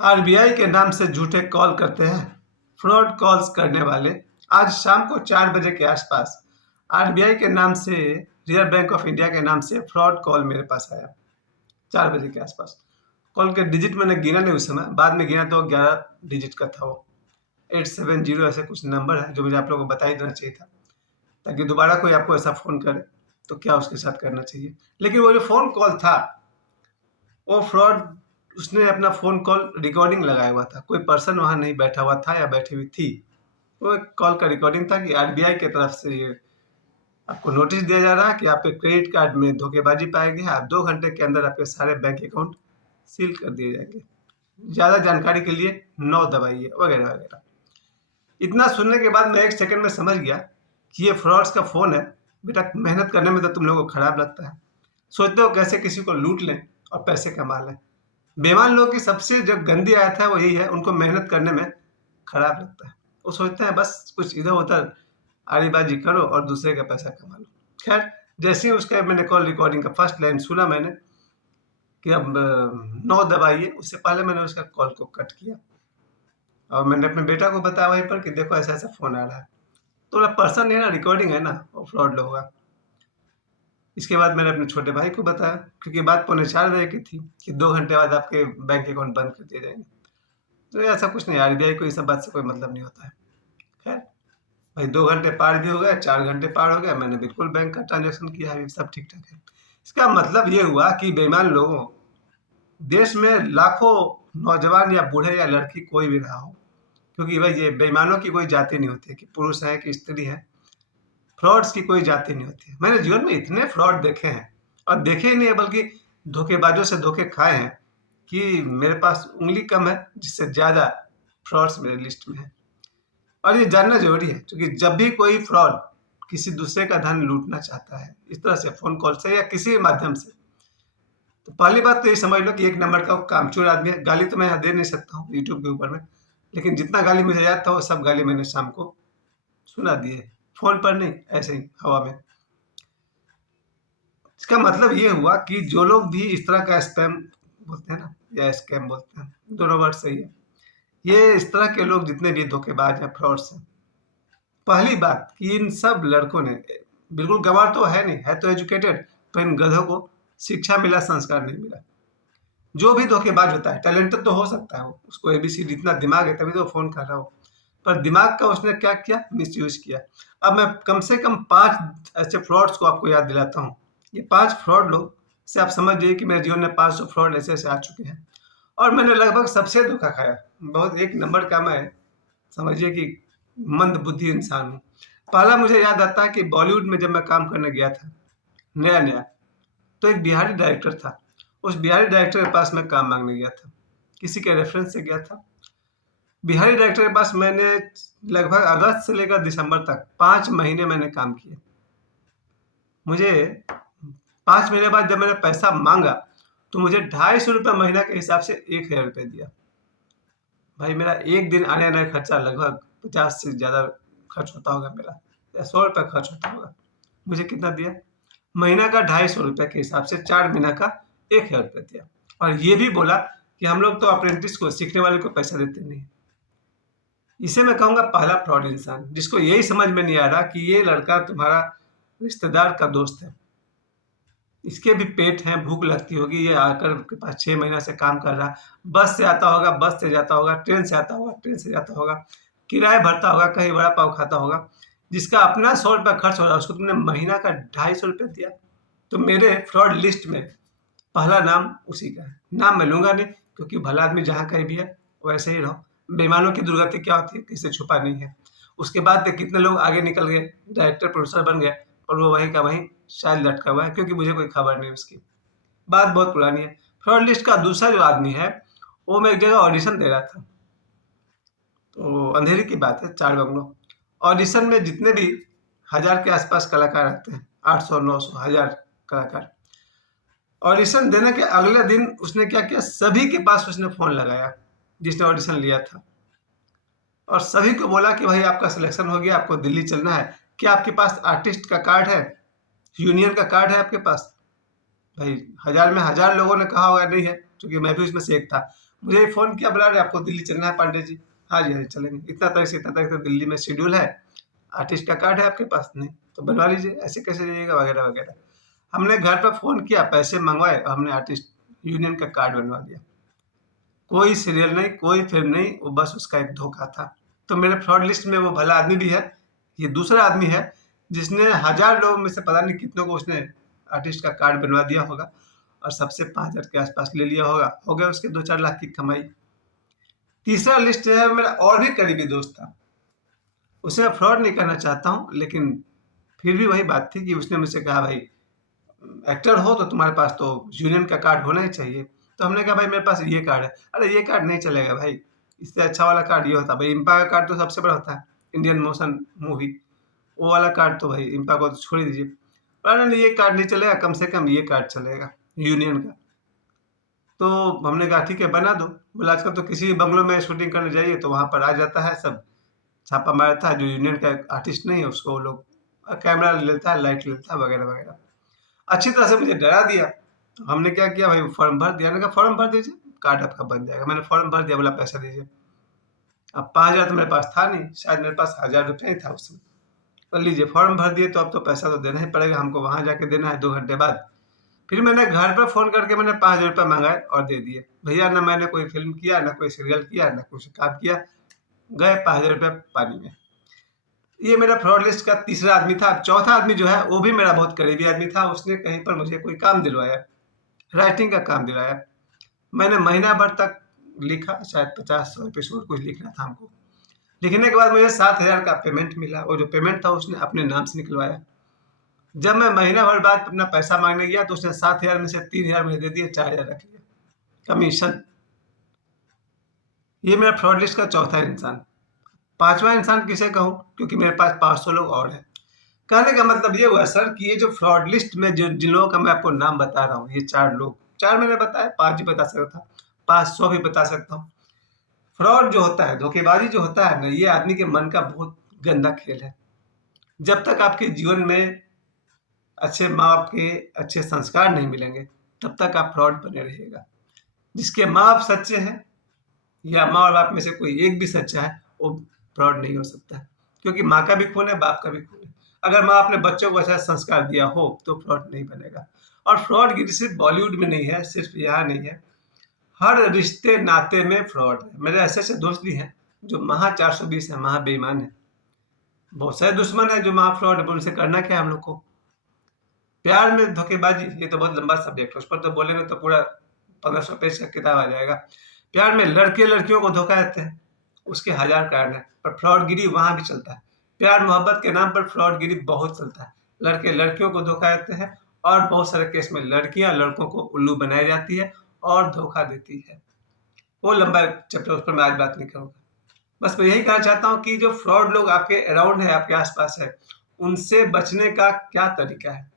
RBI के नाम से झूठे कॉल करते हैं फ्रॉड कॉल्स करने वाले। आज शाम को 4 बजे के आसपास आरबीआई के नाम से, रिजर्व बैंक ऑफ इंडिया के नाम से फ्रॉड कॉल मेरे पास आया। 4 बजे के आसपास कॉल के डिजिट मैंने गिना नहीं उस समय, बाद में गिना तो 11 डिजिट का था वो। 870 ऐसे कुछ नंबर है जो मुझे आप लोगों को बता ही देना चाहिए था, ताकि दोबारा कोई आपको ऐसा फ़ोन करे तो क्या उसके साथ करना चाहिए। लेकिन वो जो फ़ोन कॉल था वो फ्रॉड, उसने अपना फ़ोन कॉल रिकॉर्डिंग लगाया हुआ था। कोई पर्सन वहाँ नहीं बैठा हुआ था या बैठी हुई थी। वो एक कॉल का रिकॉर्डिंग था कि आरबीआई की तरफ से ये आपको नोटिस दिया जा रहा है कि आपके क्रेडिट कार्ड में धोखेबाजी पाई गई है, आप 2 घंटे के अंदर आपके सारे बैंक अकाउंट सील कर दिए जाएंगे। ज़्यादा जानकारी के लिए 9 दबाइए वगैरह वगैरह। इतना सुनने के बाद मैं एक सेकंड में समझ गया कि ये फ्रॉड्स का फ़ोन है। बेटा, मेहनत करने में तो तुम लोगों को खराब लगता है, सोचते हो कैसे किसी को लूट लें और पैसे कमा लें। बेईमान लोगों की सबसे जो गंदी आदत है वो यही है, उनको मेहनत करने में खराब लगता है। वो सोचते हैं बस कुछ इधर उधर आड़ीबाजी करो और दूसरे का पैसा कमा लो। खैर, जैसे ही उसका मैंने कॉल रिकॉर्डिंग का फर्स्ट लाइन सुना मैंने कि अब 9 दबाइए, उससे पहले मैंने उसका कॉल को कट किया और मैंने अपने बेटा को बताया वहीं पर कि देखो ऐसा ऐसा फ़ोन आ रहा है। तो पर्सन नहीं है ना, रिकॉर्डिंग है ना, वो फ्रॉड लोग होगा। इसके बाद मैंने अपने छोटे भाई को बताया, क्योंकि बात 3:45 बजे की थी कि 2 घंटे बाद आपके बैंक अकाउंट बंद कर दिए जाएंगे। तो ऐसा कुछ नहीं, आरबीआई को इस सब बात से कोई मतलब नहीं होता है। खैर भाई, 2 घंटे पार भी हो गए, 4 घंटे पार हो गए, मैंने बिल्कुल बैंक का ट्रांजेक्शन किया है, सब ठीक ठाक है। इसका मतलब ये हुआ कि बेईमान लोगों, देश में लाखों नौजवान या बूढ़े या लड़की कोई भी रहा हो, क्योंकि भाई ये बेईमानों की कोई जाति नहीं होती है कि पुरुष है कि स्त्री है। फ्रॉड्स की कोई जाति नहीं होती है। मैंने जीवन में इतने फ्रॉड देखे हैं, और देखे ही नहीं है बल्कि धोखेबाजों से धोखे खाए हैं, कि मेरे पास उंगली कम है जिससे ज़्यादा फ्रॉड्स मेरे लिस्ट में है। और ये जानना जरूरी है, क्योंकि जब भी कोई फ्रॉड किसी दूसरे का धन लूटना चाहता है इस तरह से फ़ोन कॉल से या किसी भी माध्यम से, तो पहली बात तो ये समझ लो कि एक नंबर का वो कामचोर आदमी है। गाली तो मैं यहाँ दे नहीं सकता हूँ यूट्यूब के ऊपर में, लेकिन जितना गाली मुझे याद था वो सब गाली मैंने शाम को सुना दी है, फ़ोन पर नहीं, ऐसे ही हवा में। इसका मतलब ये हुआ कि जो लोग भी इस तरह का स्पैम बोलते हैं ना, या स्कैम बोलते हैं, दोनों वर्ड सही है। ये इस तरह के लोग जितने भी धोखेबाज हैं, फ्रॉड्स हैं, पहली बात कि इन सब लड़कों ने, बिल्कुल गंवार तो है नहीं, है तो एजुकेटेड, पर इन गधों को शिक्षा मिला, संस्कार नहीं मिला। जो भी धोखेबाज होता है टैलेंटेड तो हो सकता है, वो उसको एबीसीडी इतना दिमाग है तभी तो फोन कर रहा हो, पर दिमाग का उसने क्या किया, मिसयूज किया। अब मैं कम से कम 5 ऐसे फ्रॉड्स को आपको याद दिलाता हूँ। ये 5 फ्रॉड लोग से आप समझ जाइए कि मेरे जीवन में 500 फ्रॉड ऐसे ऐसे आ चुके हैं, और मैंने लगभग सबसे धोखा खाया। बहुत एक नंबर का मैं, समझिए कि मंद बुद्धि इंसान हूँ। पहला मुझे याद आता है कि बॉलीवुड में जब मैं काम करने गया था नया नया, तो एक बिहारी डायरेक्टर था। उस बिहारी डायरेक्टर के पास मैं काम मांगने गया था, किसी के रेफरेंस से गया था। बिहारी डायरेक्टर के पास मैंने लगभग अगस्त से लेकर दिसंबर तक 5 महीने मैंने काम किया। मुझे 5 महीने बाद जब मैंने पैसा मांगा तो मुझे 250 रुपये महीना के हिसाब से 1000 रुपये दिया। भाई, मेरा एक दिन आने आने का खर्चा लगभग 50 से ज़्यादा खर्च होता होगा मेरा, या 100 रुपये खर्च होता होगा। मुझे कितना दिया? महीना का 250 रुपये के हिसाब से 4 महीना का 1000 रुपये दिया। और ये भी बोला कि हम लोग तो अप्रेंटिस को, सीखने वाले को पैसा देते नहीं। इसे मैं कहूँगा पहला फ्रॉड इंसान, जिसको यही समझ में नहीं आ रहा कि ये लड़का तुम्हारा रिश्तेदार का दोस्त है, इसके भी पेट हैं, भूख लगती होगी, ये आकर के पास 6 महीना से काम कर रहा, बस से आता होगा, बस से जाता होगा, ट्रेन से आता होगा, ट्रेन से जाता होगा, किराया भरता होगा, कहीं बड़ा पाव खाता होगा, जिसका अपना 100 रुपये खर्च हो रहा है, उसको तुमने महीना का 250 रुपये दिया। तो मेरे फ्रॉड लिस्ट में पहला नाम उसी का है। नाम मैं लूंगा नहीं, क्योंकि भला आदमी जहाँ कहीं भी है वैसे ही रहो। बेईमानों की दुर्गति क्या होती है, किसी से छुपा नहीं है। उसके बाद देख कितने लोग आगे निकल गए, डायरेक्टर प्रोड्यूसर बन गए, और वो वहीं का वहीं शायद लटका हुआ है, क्योंकि मुझे कोई खबर नहीं उसकी। बात बहुत पुरानी है। फ्रॉड लिस्ट का दूसरा जो आदमी है, वो मैं एक जगह ऑडिशन दे रहा था, तो अंधेरी की बात है, 4 बंगलों। ऑडिशन में जितने भी 1000 के आसपास कलाकार आते हैं, 800 900 1000 कलाकार, ऑडिशन देने के अगले दिन उसने क्या किया, सभी के पास उसने फ़ोन लगाया जिसने ऑडिशन लिया था, और सभी को बोला कि भाई आपका सिलेक्शन हो गया, आपको दिल्ली चलना है, क्या आपके पास आर्टिस्ट का कार्ड है, यूनियन का कार्ड है आपके पास? भाई, 1000 में 1000 लोगों ने कहा होगा नहीं है, क्योंकि मैं भी उसमें से एक था। मुझे फ़ोन किया, बोला, "अरे! आपको दिल्ली चलना है पांडे जी।" "हाँ जी, हाँ जी, चलेंगे। इतना तारीख से इतना तारीख तक दिल्ली में शेड्यूल है। आर्टिस्ट का कार्ड है आपके पास?" "नहीं।" "तो बनवा लीजिए, ऐसे कैसे जाइएगा?" वगैरह, वगैरह। हमने घर पे फ़ोन किया, पैसे मँगवाए और हमने आर्टिस्ट यूनियन का कार्ड बनवा दिया। कोई सीरियल नहीं, कोई फ़िल्म नहीं, वो बस उसका एक धोखा था। तो मेरे फ्रॉड लिस्ट में वो भला आदमी भी है। ये दूसरा आदमी है, जिसने 1000 लोगों में से पता नहीं कितनों को उसने आर्टिस्ट का कार्ड बनवा दिया होगा और सबसे 5000 के आस-पास ले लिया होगा। हो गया उसके 2-4 लाख की कमाई। तीसरा लिस्ट जो है वो मेरा और भी करीबी दोस्त था। उसे मैं फ्रॉड नहीं करना चाहता हूँ, लेकिन फिर भी वही बात थी कि उसने मुझसे कहा, भाई एक्टर हो तो तुम्हारे पास तो यूनियन का कार्ड होना ही चाहिए। तो हमने कहा, भाई मेरे पास ये कार्ड है। अरे ये कार्ड नहीं चलेगा भाई, इससे अच्छा वाला कार्ड ये होता है। भाई इम्पा का कार्ड तो सबसे बड़ा होता है, इंडियन मोशन मूवी, वो वाला कार्ड तो भाई इम्पा को तो छोड़ ही दीजिए। अरे नहीं, ये कार्ड नहीं चलेगा, कम से कम ये कार्ड चलेगा यूनियन का। तो हमने कहा ठीक है बना दो। बोला आजकल तो किसी भी बंगलों में शूटिंग करने जाइए तो वहाँ पर आ जाता है सब, छापा मारता है, जो यूनियन का आर्टिस्ट नहीं है उसको वो लोग कैमरा लेता है, लाइट लेता है, वगैरह वगैरह। अच्छी तरह से मुझे डरा दिया। हमने क्या किया भाई, फॉर्म भर दिया। मैंने कहा फॉर्म भर दीजिए, कार्ड आपका बन जाएगा। मैंने फॉर्म भर दिया, बोला पैसा दीजिए। अब 5000 तो मेरे पास था नहीं, शायद मेरे पास 1000 रुपये ही था उसमें। तो लीजिए फॉर्म भर दिए, तो अब तो पैसा तो देना ही पड़ेगा, हमको वहाँ जाके देना है 2 घंटे बाद। फिर मैंने घर पे फ़ोन करके मैंने 5000 रुपये मँगाए और दे दिए। भैया ना मैंने कोई फ़िल्म किया, ना कोई सीरियल किया, ना कुछ काम किया, गए 5000 रुपये पानी में। ये मेरा फ्रॉड लिस्ट का तीसरा आदमी था। अब चौथा आदमी जो है वो भी मेरा बहुत करीबी आदमी था। उसने कहीं पर मुझे कोई काम दिलवाया, राइटिंग का काम दिलाया। मैंने महीना भर तक लिखा, शायद 50-100 एपिसोड कुछ लिखना था हमको। लिखने के बाद मुझे 7000 का पेमेंट मिला, और जो पेमेंट था उसने अपने नाम से निकलवाया। जब मैं महीना भर बाद अपना पैसा मांगने गया तो उसने 7000 में से 3000 मुझे दे दिए, 4000 रख लिया कमीशन। ये मेरा फ्रॉड लिस्ट का चौथा इंसान। पांचवा इंसान किसे कहूँ, क्योंकि मेरे पास 500 लोग और हैं। कहने का मतलब ये हुआ सर कि ये जो फ्रॉड लिस्ट में जो जिन लोगों का मैं आपको नाम बता रहा हूँ, ये 4 लोग, 4 मैंने बताया, 5 भी बता सकता था, 500 भी बता सकता हूँ। फ्रॉड जो होता है, धोखेबाजी जो होता है ना, ये आदमी के मन का बहुत गंदा खेल है। जब तक आपके जीवन में अच्छे माँ-बाप के अच्छे संस्कार नहीं मिलेंगे, तब तक आप फ्रॉड बने रहिएगा। जिसके माँ-बाप सच्चे हैं या माँ और बाप में से कोई एक भी सच्चा है, वो फ्रॉड नहीं हो सकता है। क्योंकि माँ का भी खून है, बाप का भी खून है। अगर माँ अपने बच्चों को अच्छा संस्कार दिया हो, तो फ्रॉड नहीं बनेगा। और फ्रॉडगिरी सिर्फ बॉलीवुड में नहीं है, सिर्फ यहाँ नहीं है, हर रिश्ते नाते में फ्रॉड है। मेरे ऐसे-ऐसे दोस्त भी हैं, जो महा 420 हैं, महा बेईमान हैं। बहुत सारे दुश्मन हैं जो महा फ्रॉड है, पर उनसे करना क्या है हम लोग को? प्यार में धोखेबाजी, ये तो बहुत लंबा सब्जेक्ट है, उस पर तो बोलेंगे तो पूरा 1500 पेज का किताब आ जाएगा। प्यार में लड़के लड़कियों को धोखा देते हैं, उसके हजार कारण हैं, पर फ्रॉडगिरी वहां भी चलता है। प्यार मोहब्बत के नाम पर फ्रॉडगिरी बहुत चलता है। लड़के लड़कियों को धोखा देते हैं, और बहुत सारे केस में लड़कियां लड़कों को उल्लू बनाई जाती है और धोखा देती है। वो लंबा चैप्टर, उस पर मैं आज बात नहीं करूंगा। बस मैं यही कहना चाहता हूँ कि जो फ्रॉड लोग आपके अराउंड है, आपके आसपास है, उनसे बचने का क्या तरीका है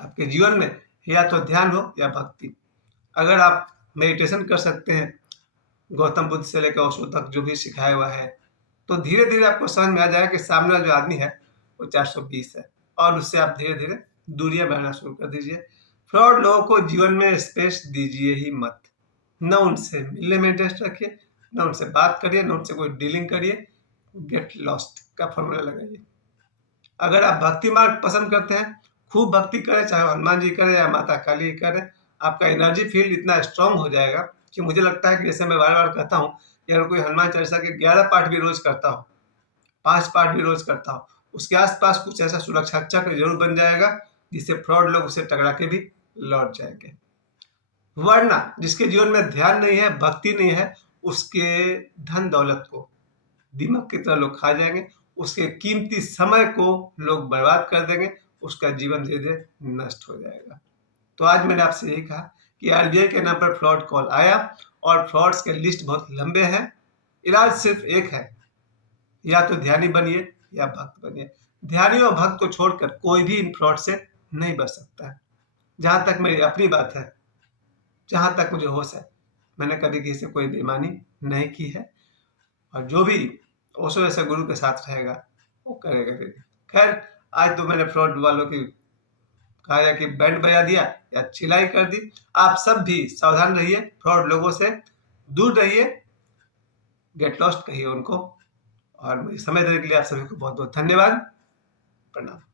आपके जीवन में? या तो ध्यान हो या भक्ति। अगर आप मेडिटेशन कर सकते हैं, गौतम बुद्ध से लेकर ओशो तक जो भी सिखाया हुआ है, तो धीरे-धीरे आपको समझ में आ जाएगा कि सामने वाला जो आदमी है, वो 420 है, और उससे आप धीरे-धीरे दूरियाँ बनाना शुरू कर दीजिए। फ्रॉड लोगों को जीवन में स्पेस दीजिए ही मत। ना उनसे मिलने में इंटरेस्ट रखिए, ना उनसे बात करिए, ना उनसे कोई डीलिंग करिए। गेट लॉस्ट का फॉर्मूला लगाइए। अगर आप भक्ति मार्ग पसंद करते हैं, खूब भक्ति करें, चाहे वो हनुमान जी करें या माता काली करें, आपका एनर्जी फील्ड इतना स्ट्रांग हो जाएगा कि मुझे लगता है कि जैसे मैं बार-बार कहता हूँ कि अगर कोई हनुमान चालीसा के 11 पाठ भी रोज़ करता हो, 5 पाठ भी रोज़ करता हो, उसके आस-पास कुछ ऐसा सुरक्षा चक्र ज़रूर बन जाएगा, जिससे फ्रॉड लोग उसे टकरा के भी लौट जाएँगे। वरना जिसके जीवन में ध्यान नहीं है, भक्ति नहीं है, उसके धन-दौलत को दीमक की तरह लोग खा जाएँगे, उसके कीमती समय को लोग बर्बाद कर देंगे, उसका जीवन धीरे-धीरे नष्ट हो जाएगा। तो आज मैंने आपसे यही कहा कि आरबीआई के नाम पर फ्रॉड कॉल आया, और फ्रॉड्स के लिस्ट बहुत लंबे हैं। इलाज सिर्फ एक है, या तो ध्यानी बनिए या भक्त बनिए। ध्यानी और भक्त को छोड़कर कोई भी इन फ्रॉड से नहीं बच सकता है। जहाँ तक मेरी अपनी बात है, जहाँ तक मुझे होश है, मैंने कभी किसी से कोई बेईमानी नहीं की है, और जो भी ओशो जैसे गुरु के साथ रहेगा, वो करेगा भी। खैर, आज तो मैंने फ्रॉड वालों की कहा जाए कि बैंड बजा दिया या चिल्लाई कर दी। आप सब भी सावधान रहिए फ्रॉड लोगों से। दूर रहिए, गेट लॉस्ट कहिए उनको। और मुझे समय देने के लिए आप सभी को बहुत बहुत धन्यवाद। प्रणाम।